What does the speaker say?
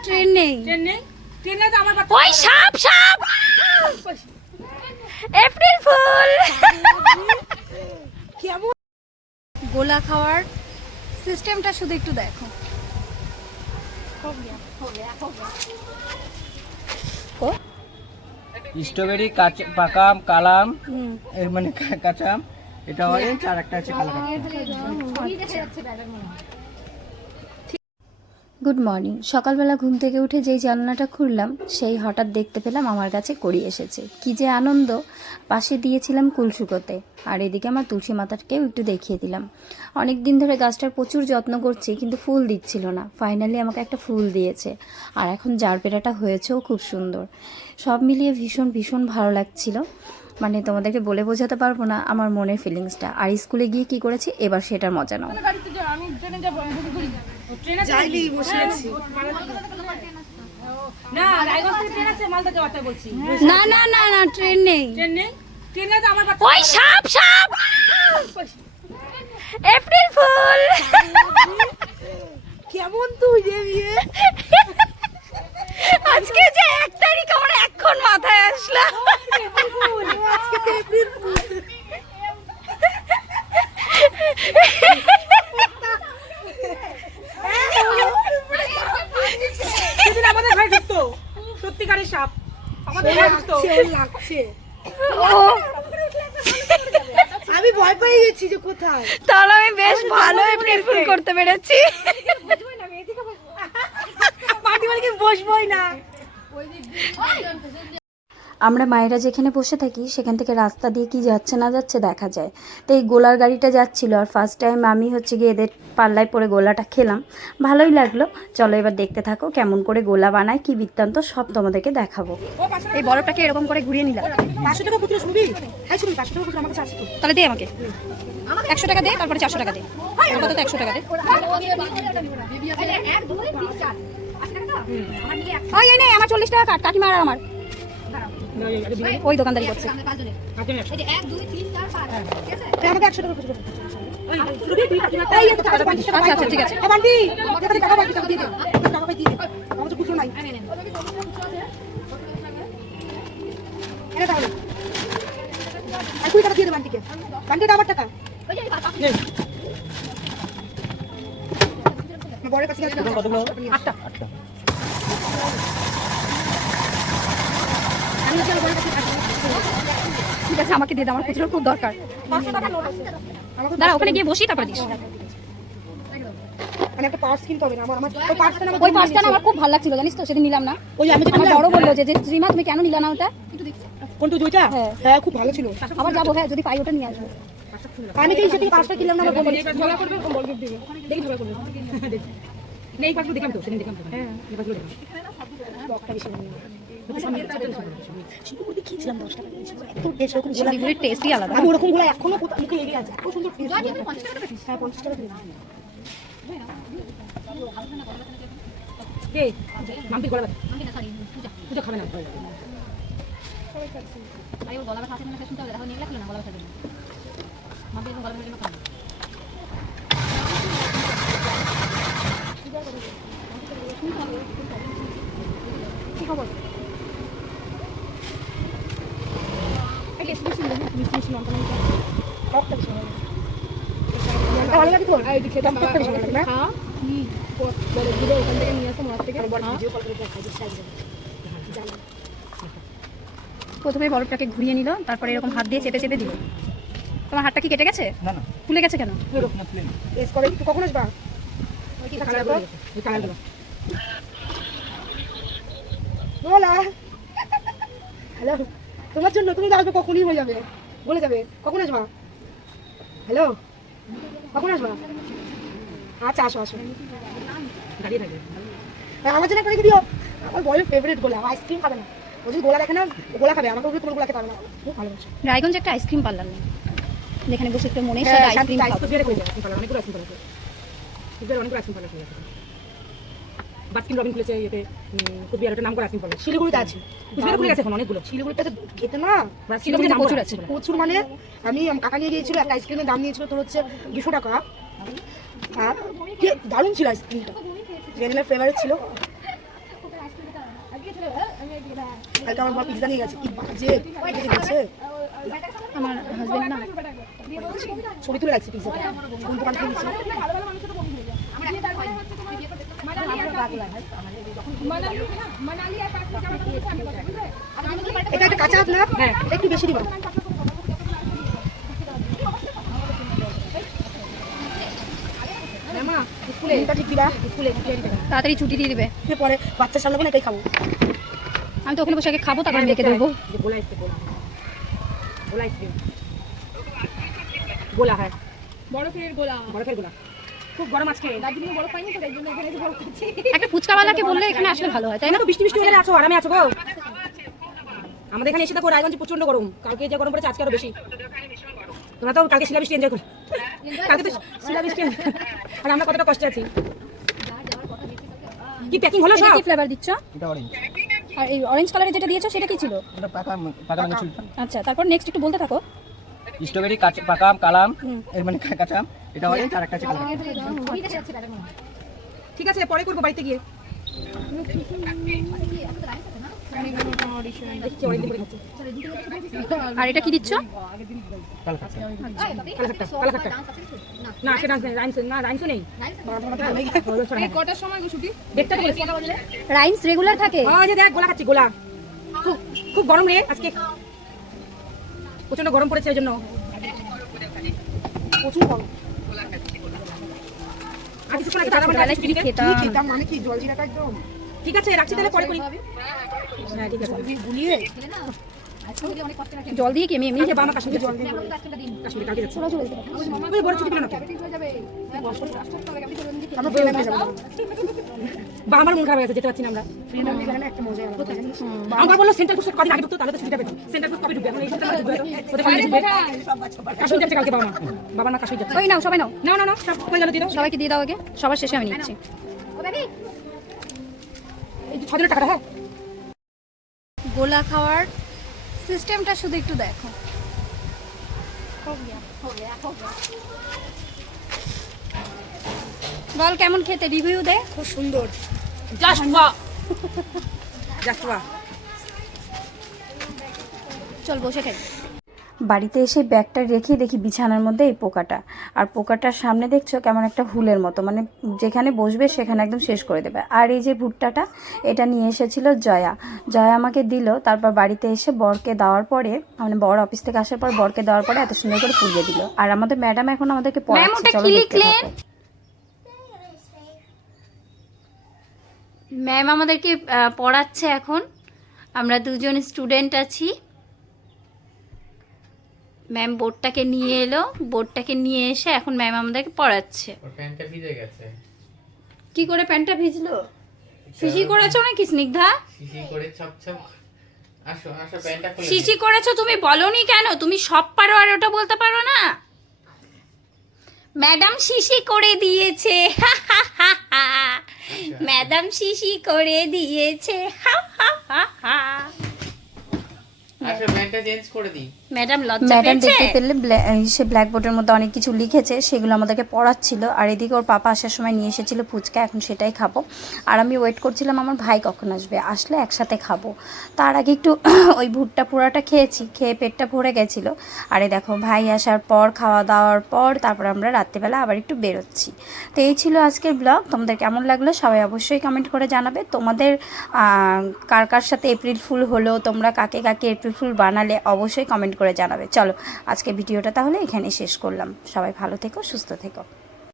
Train নেই। Train নেই? ট্রেনে তো আমার বাচ্চা ওই সাপ সাপ! April fool! কেমন? গোলা খাওয়ার সিস্টেমটা শুধু একটু দেখো। স্ট্রবেরি কাঁচা পাকাম কালাম মানে কা- কাঁচা আম এটা অরেঞ্জ আর একটা আছে কালো গুড মর্নিং সকালবেলা ঘুম থেকে উঠে যেই জানলাটা খুললাম, সেই হঠাৎ দেখতে পেলাম আমার কাছে কড়ি এসেছে। কি যে আনন্দ! পাশে দিয়েছিলাম কুলসুকোতে আর এদিকে আমার তুলসী মাতাটাকেও একটু দেখিয়ে দিলাম। অনেক দিন ধরে গাছটার প্রচুর যত্ন করছি, কিন্তু ফুল দিচ্ছিল না। ফাইনালি আমাকে একটা ফুল দিয়েছে, আর এখন জারপেরাটা হয়েছেও খুব সুন্দর। সব মিলিয়ে ভীষণ ভীষণ ভালো লাগছিল। মানে তোমাদেরকে বলে বোঝাতে পারব না আমার মনের ফিলিংসটা আর স্কুলে গিয়ে কি করেছি? এবার সেটার মজা নাও। বসে আছি। না রায়গঞ্জ থেকে ট্রেন আছে মালদা যাওয়ার তাই বলছি। না না না না ট্রেন নেই। ট্রেন নেই? ট্রেনে তো আমার বাচ্চা ওই সাপ সাপ এপ্রিল ফুল কেমন তুই রে বিয়ে আজকে যে এক তারিখ আমার এখন মাথায় আসলো সেদিন আমাদের ঘরে ঢুকতো সত্যিকারের সাপ আমাদের ঘরে ঢুকতো লাগছে। আমি ভয় পেয়ে গেছি যে কোথায়। তাহলে আমি বেশ ভালো এপ্রিল করতে পেরেছি। কি বসবোই না? আমরা মায়েরা যেখানে বসে থাকি সেখান থেকে রাস্তা দিয়ে কি যাচ্ছে না যাচ্ছে দেখা যায়। তো এই গোলার গাড়িটা যাচ্ছিল আর ফার্স্ট টাইম আমি হচ্ছে গিয়ে এদের পাল্লায় পরে গোলাটা খেলাম। ভালোই লাগল। চলো এবার দেখতে থাকো কেমন করে গোলা বানায় কি বৃত্তান্ত সব তোমাদেরকে দেখাবো। এই বরফটাকে এরকম করে ঘুরিয়ে নিলাম পাঁচশো টাকা খুচরো শুনবি হ্যাঁ শুনবি পাঁচশো টাকা আমার কাছে তাহলে দে আমাকে। একশো টাকা দে তারপরে চারশো টাকা দে। কত তো একশো টাকা দে ওই এই নে আমার চল্লিশ টাকা কাট কাকিমা আর আমার। ওই দোকানদারি করছে। আচ্ছা আচ্ছা ঠিক আছে। কুড়ি টাকা দিয়ে দে বান্টিকে বান্টিটা আমার টাকা। কাছে আটটা। আটটা আমি হচ্ছে আমার বরের কাছে আটটা। ঠিক আছে আমাকে দিয়ে দে আমার খুচরো খুব দরকার। পাঁচশো টাকা নোট আছে আমাকে দাঁড়া ওখানে গিয়ে বসি তারপরে দিস। মানে একটা পার্স কিনতে হবে না আমার আমার ওই পার্সটা আমার ওই আমার খুব ভালো লাগছিল জানিস তো সেদিন নিলাম না। ওই আমি আমার বড় বলল যে যে শ্রীমা তুমি কেন নিলা না ওটা? কোনটা দুইটা? হ্যাঁ। হ্যাঁ খুব ভালো ছিল। আবার যাব হ্যাঁ যদি পাই ওটা নিয়ে আসব। আমি তো এই থেকে পাঁচটা কিনলাম না আমার বলে ঝগড়া করবে বল গিফট দিবে দেখি ঝগড়া করবে। নেই এই পাখগুলো দেখলাম তো সেদিন দেখলাম তো। হ্যাঁ এই পাখগুলো দেখলাম। টাকা কে মাম্পি গলা ব্যথা পূজা খাবে না টকটা বেশি ভালো লাগে। ভালো লাগে তোর টকটা বেশি ভালো লাগে না আর বড় ভিডিও কল করে দেখাই দিচ্ছি আজকে। প্রথমে বরফটাকে ঘুরিয়ে নিল তারপরে এরকম হাত দিয়ে চেপে চেপে দিল। তোমার হাতটা কি কেটে গেছে? না না। ফুলে গেছে কেন? কখন আসবা? হ্যালো তোমার জন্য তুমি তো আসবে কখনই হয়ে যাবে। বলে যাবে। কখন আসবা? হ্যালো কখন আসবা? আচ্ছা আসো আসো দাঁড়িয়ে আমার জন্য একটা রেখে দিও আমার বয়ের ফেভারিট গোলা আইসক্রিম খাবে না ও যদি গোলা দেখে না গোলা খাবে আমাকে গোলা খেতে পারবে না খুব ভালোবাসে রায়গঞ্জে একটা আইসক্রিম পার্লার নেই যেখানে বসে একটু হ্যাঁ, সাথে আইসক্রিম খাব তো বেড়ে করে আইসক্রিম অনেকগুলো আইসক্রিম পার্লার কুচবিহার অনেকগুলো আইসক্রিম পার্লার আছে বাস্কিন রবিন খুলেছে ইয়েতে কুচবিহার একটা নাম করে আইসক্রিম পার্লার শিলিগুড়িতে আছে কুচবিহার খুলে গেছে এখন অনেকগুলো শিলিগুড়িতে খেতে না শিলিগুড়িতে প্রচুর আছে। প্রচুর মানে আমি কাকা নিয়ে গিয়েছিল একটা আইসক্রিমের দাম নিয়েছিল তোর হচ্ছে দুশো টাকা আর দারুণ ছিল আইসক্রিমটা। ভ্যানিলার ফ্লেভারের ছিল। কালকে আমার মা পিৎজা নিয়ে গেছে। কি বাজে। আমার হাজবেন্ড না। ছবি তুলে রাখছি পিৎজা কোন দোকান থেকে নিয়েছে? এটা একটা কাঁচা হাত না? হ্যাঁ। একটু বেশি দিবা। স্কুলে এটা ঠিক দিবা স্কুলে। তাড়াতাড়ি ছুটি দিয়ে দিবে। পরে বাচ্চার সামনে কোনো খাব। আমি তো ওখানে বসে আগে খাব তারপর মেয়েকে দেবো। গোলা আইসক্রিম গোলা গোলা হ্যাঁ। বরফের গোলা। বরফের গোলা। খুব গরম আজকে। দার্জিলিং বরফ পাইনি তো তাই জন্য এখানে এসে বরফ খাচ্ছি। একটা ফুচকাওয়ালাকে বললে এখানে আসলে ভালো হয় তাই না? তো বৃষ্টি বৃষ্টি আছো আরামে আছো গো। আমাদের এখানে এসে দেখো রায়গঞ্জে প্রচণ্ড গরম। কালকে যে গরম পড়েছে আজকে আরও বেশি। তোমরা তো কালকে শিলাবৃষ্টি এনজয় করো কালকে তো শিলাবৃষ্টি আর আমরা কতটা কষ্টে আছি। কি প্যাকিং হলো সব? কি ফ্লেভার দিচ্ছ? এটা অরেঞ্জ আর এই অরেঞ্জ কালারের যেটা দিয়েছ সেটা কি ছিল? এটা পাকা পাকা মানে ছিল আচ্ছা তারপর নেক্সট একটু বলতে থাকো। স্ট্রবেরি কাঁচা পাকা কালাম এর মানে কাঁচা এটা অরেঞ্জ আর একটা কালাম ঠিক আছে পরে করব বাড়িতে গিয়ে। আর এটা কি দিচ্ছ? রাইমস রেগুলার থাকে? ওই দেখ গোলা খাচ্ছি গোলা। খুব খুব গরম রে আজকে। প্রচণ্ড গরম পড়েছে ওই জন্য। প্রচুর গরম। আর কিছুক্ষণ আগে খেতাম। মানে কি জল জিরাটা একদম? ঠিক আছে রাখছি তাহলে পরে করি। হ্যাঁ ঠিক আছে। গুলিয়ে জল দিয়ে কি? আমি এমনি কালকে বাবা কাশ্মীরে জল দিয়ে কাশ্মীরে কালকে যাচ্ছি। ওই বড় ছুটি পেল না আমরা ফ্রেন্ড হয়ে যাব বা আমার মন খারাপ হয়ে গেছে যেতে পারছি না আমরা। হয়ে আমরা বলল সেন্টার কোর্স কদিন আগে ঢুকতো তাহলে তো ছুটিটা পেতো সেন্টার কোর্স কবে ঢুকবে? এখন এই সপ্তাহে ঢুকবে। কাশ্মীর যাচ্ছে কালকে বাবা বাবা না কাশ্মীর যাচ্ছে। ওই নাও সবাই নাও। না না না সব হয়ে গেল দিয়ে দাও? সবাইকে দিয়ে দাও আগে। সবার শেষে আমি নিচ্ছি। এই যে ছদিনের টাকাটা হ্যাঁ। গোলা খাওয়ার সিস্টেমটা শুধু একটু দেখো। বল কেমন খেতে? রিভিউ দে। খুব সুন্দর। জাস্ট ওয়া জাস্ট ওয়া চল বসে খাই বাড়িতে এসে ব্যাগটা রেখে দেখি বিছানার মধ্যে এই পোকাটা। আর পোকাটার সামনে দেখছ কেমন একটা হুলের মতো মানে যেখানে বসবে সেখানে একদম শেষ করে দেবে। আর এই যে ভুট্টাটা এটা নিয়ে এসেছিল জয়া। জয়া আমাকে দিল তারপর বাড়িতে এসে বরকে দেওয়ার পরে মানে বর অফিস থেকে আসার পর বরকে দেওয়ার পরে এত সুন্দর করে পুড়িয়ে দিল। আর আমাদের ম্যাডাম এখন আমাদেরকে পড়াচ্ছে চলো দেখতে? থাকো। ম্যাম আমাদেরকে পড়াচ্ছে এখন। আমরা দুজন স্টুডেন্ট আছি। ম্যাম বোর্ডটাকে নিয়ে এলো। বোর্ডটাকে নিয়ে এসে এখন ম্যাম আমাদেরকে পড়াচ্ছে। ওর প্যান্টটা ভিজে গেছে। কি করে প্যান্টটা ভিজলো? শিশি করেছ নাকি স্নিগ্ধা? শিশি করে ছপ ছপ আসো আসো প্যান্টটা খুলে শিশি করেছ তুমি বলনি কেন? তুমি সব পারো আর ওটা বলতে পারো না? ম্যাডাম শিশি করে দিয়েছে। ম্যাডাম শিশি করে দিয়েছে। হা হা হা হা। আসো প্যান্টটা চেঞ্জ করে দিই। ম্যাডাম লজ্জা ম্যাডাম দেখতে পেলে সে ব্ল্যাকবোর্ডের মধ্যে অনেক কিছু লিখেছে সেগুলো আমাদেরকে পড়াচ্ছিল। আর এদিকে ওর পাপা আসার সময় নিয়ে এসেছিল ফুচকা এখন সেটাই খাব। আর আমি ওয়েট করছিলাম আমার ভাই কখন আসবে আসলে একসাথে খাব। তার আগে একটু ওই ভুট্টা পোড়াটা খেয়েছি খেয়ে পেটটা ভরে গেছিল। আর দেখো ভাই আসার পর খাওয়া দাওয়ার পর তারপর আমরা রাত্রিবেলা আবার একটু বেরোচ্ছি। তো এই ছিল আজকের ব্লগ তোমাদের কেমন লাগল সবাই অবশ্যই কমেন্ট করে জানাবে। তোমাদের কার কার সাথে এপ্রিল ফুল হলো তোমরা কাকে কাকে এপ্রিল ফুল বানালে অবশ্যই কমেন্ট করে জানাবে। চলো আজকে ভিডিওটা তাহলে এখানে শেষ করলাম। সবাই ভালো থেকো সুস্থ থেকো।